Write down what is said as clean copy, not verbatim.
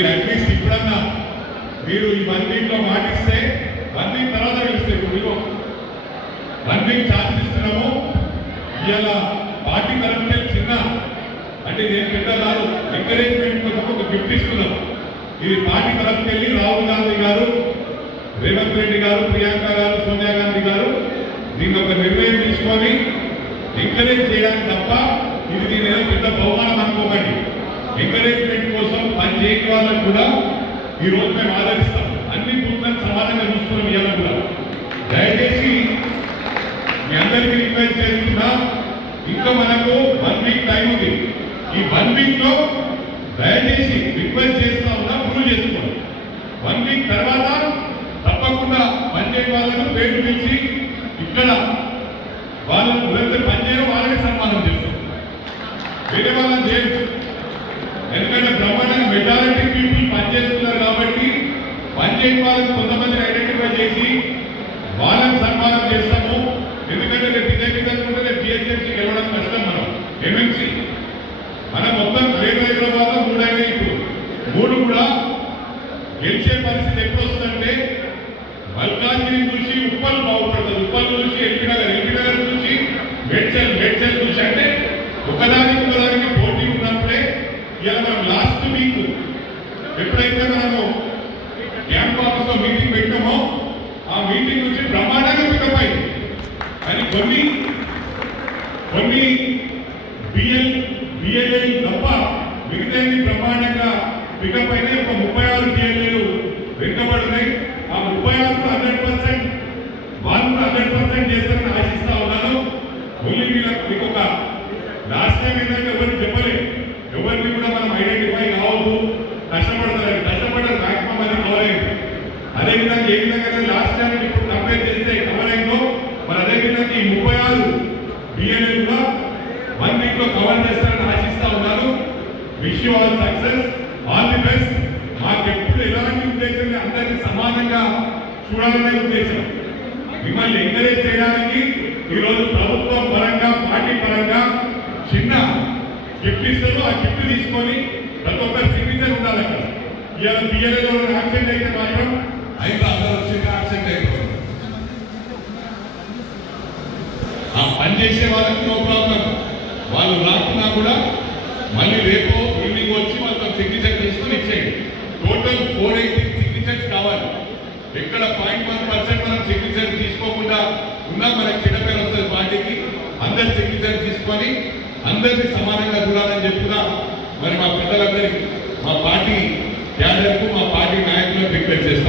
మీరు అట్లీస్ట్ ఇప్పుడన్నా మీరు ఈ 1 వీక్లో మాటిస్తే 1 వీక్ తర్వాత తెలుస్తాయి. ఇప్పుడు 1 వీక్ ఛాన్స్ ఇస్తున్నాము. ఇవాళ పార్టీ తరఫున చిన్న అంటే నేను పెద్ద కాదు ఎంకరేజ్మెంట్ కోసం ఒక గిఫ్ట్ ఇస్తున్నాం. ఇది పార్టీ తరఫుకి వెళ్ళి రాహుల్ గాంధీ గారు, రేవంత్ రెడ్డి గారు, ప్రియాంక గారు, సోనియా గాంధీ గారు దీన్ని ఒక నిర్ణయం తీసుకొని ఎంకరేజ్ చేయడానికి తప్ప ఇది దీని ఏదో పెద్ద బహుమానం అనుకోకండి. ఎంకరేజ్మెంట్ కోసం పని చేయని వాళ్ళని కూడా ఈ రోజు మేము ఆదరిస్తాం. అన్ని బూత్లను సమానంగా చూస్తున్నాం. ఇవాళ కూడా దయచేసి మీ అందరికీ రిక్వెస్ట్ చేస్తున్నా, ఇంకా మనకు 1 వీక్ టైం ఉంది. ఈ 1 వీక్లో దయచేసి రిక్వెస్ట్ చేస్తా ఉన్నా ప్రూవ్ చేసుకోండి. 1 వీక్ తర్వాత తప్పకుండా పనిచేయని వాళ్ళను పేరు పిలిచి ఇక్కడ వాళ్ళని ఎవరైతే పనిచేయడం వాళ్ళని సన్మానం చేస్తాం. వేరే వాళ్ళని చేయొచ్చు. ఎందుకంటే బ్రహ్మాండంగా మెజారిటీ పీపుల్ పనిచేస్తున్నారు కాబట్టి పనిచేయని వాళ్ళని కొంతమందిని ఐడెంటిఫై చేసి వాళ్ళని సన్మానం చేస్తాము. ఎందుకంటే రేపు ఇదే విధంగా రేపు జిహెచ్ఎంసీ గెలవడం కష్టం. మనం ఎంఎంసీ మనం మొత్తం గ్రేటర్ హైదరాబాద్ 3 అయినాయి. ఇప్పుడు 3 కూడా గెలిచే పరిస్థితి ఎప్పుడు వస్తుందంటే మల్కాజ్గిరి చూసి ఉప్పల్ బాగుపడుతుంది, ఉప్పల్ చూసి ఎల్బీ నగర్ చూసి మేడ్చల్ చూసి అంటే ఒకదానికి పోటీ ఉన్నప్పుడే ఇలా మనం లాస్ట్ వీక్ ఎప్పుడైతే మనము క్యాంప్ ఆఫీస్లో మీటింగ్ పెట్టామో ఆ మీటింగ్ నుంచి బ్రహ్మాండంగా పికప్ అయింది. కానీ కొన్ని బిఎల్ఏ తప్ప మిగతా బ్రహ్మాండంగా పికప్ అయినాయి. ఒక 36 బిఎల్ఏలు వెనుకబడున్నాయి. ఆ 36 100% వాళ్ళు 100% చేస్తారని ఆశిస్తా ఉన్నాను. ఓన్లీ మీకు ఒక లాస్ట్ టైం ఏంటంటే ఎవరికి చెప్పలేదు, ఎవరిని కూడా మనం ఐడెంటిఫై కావద్దు, కష్టపడతారు మ్యాక్సిమం అది కవర్ అయింది. అదేవిధంగా ఏ విధంగా లాస్ట్ టైం ఇప్పుడు కంపేర్ చేస్తే కవర్ అయిందో మరి అదేవిధంగా ఈ 36 బిఎల్ఏ కూడా 1 వీక్లో కవర్ చేస్తారని ఆశిస్తా ఉన్నాను. Wish you all success, all the best. మాకెప్పుడు ఎలాంటి ఉద్దేశం అందరినీ సమానంగా చూడాలనే ఉద్దేశం. మిమ్మల్ని ఎంకరేజ్ చేయడానికి ఈరోజు ప్రభుత్వం పరంగా పార్టీ పరంగా చిన్న గిఫ్ట్ ఇస్తారు. ఆ గిఫ్ట్ తీసుకొని ప్రతి ఒక్కరి సిగ్నేచర్ ఉండాలి అక్కడ. ఇవాళ బిఎల్ఏలో యాక్సిడెంట్ అయితే మాత్రం అందరూ యాక్సిడెంట్ అయిపోతుంది. ఆ పని చేసే వాళ్ళకి నో ప్రాబ్లం, వాళ్ళు రాకున్నా కూడా మళ్ళీ రేపు ఈవినింగ్ వచ్చి వాళ్ళతో సిగ్నేచర్ తీసుకొని ఇచ్చేయండి. టోటల్ 480 సిగ్నేచర్స్ కావాలి. ఎక్కడ 0.1% మనం సిగ్నేచర్ తీసుకోకుండా ఉన్నా మనకు చిన్న పేరు వస్తుంది పార్టీకి. అందరి సిగ్నేచర్ తీసుకొని అందరినీ సమానంగా చూడాలని చెప్పుకున్నా. మరి మా పెద్దలందరికీ, మా పార్టీ క్యాడర్కు, మా పార్టీ నాయకులకు రిక్వెస్ట్ చేస్తాం.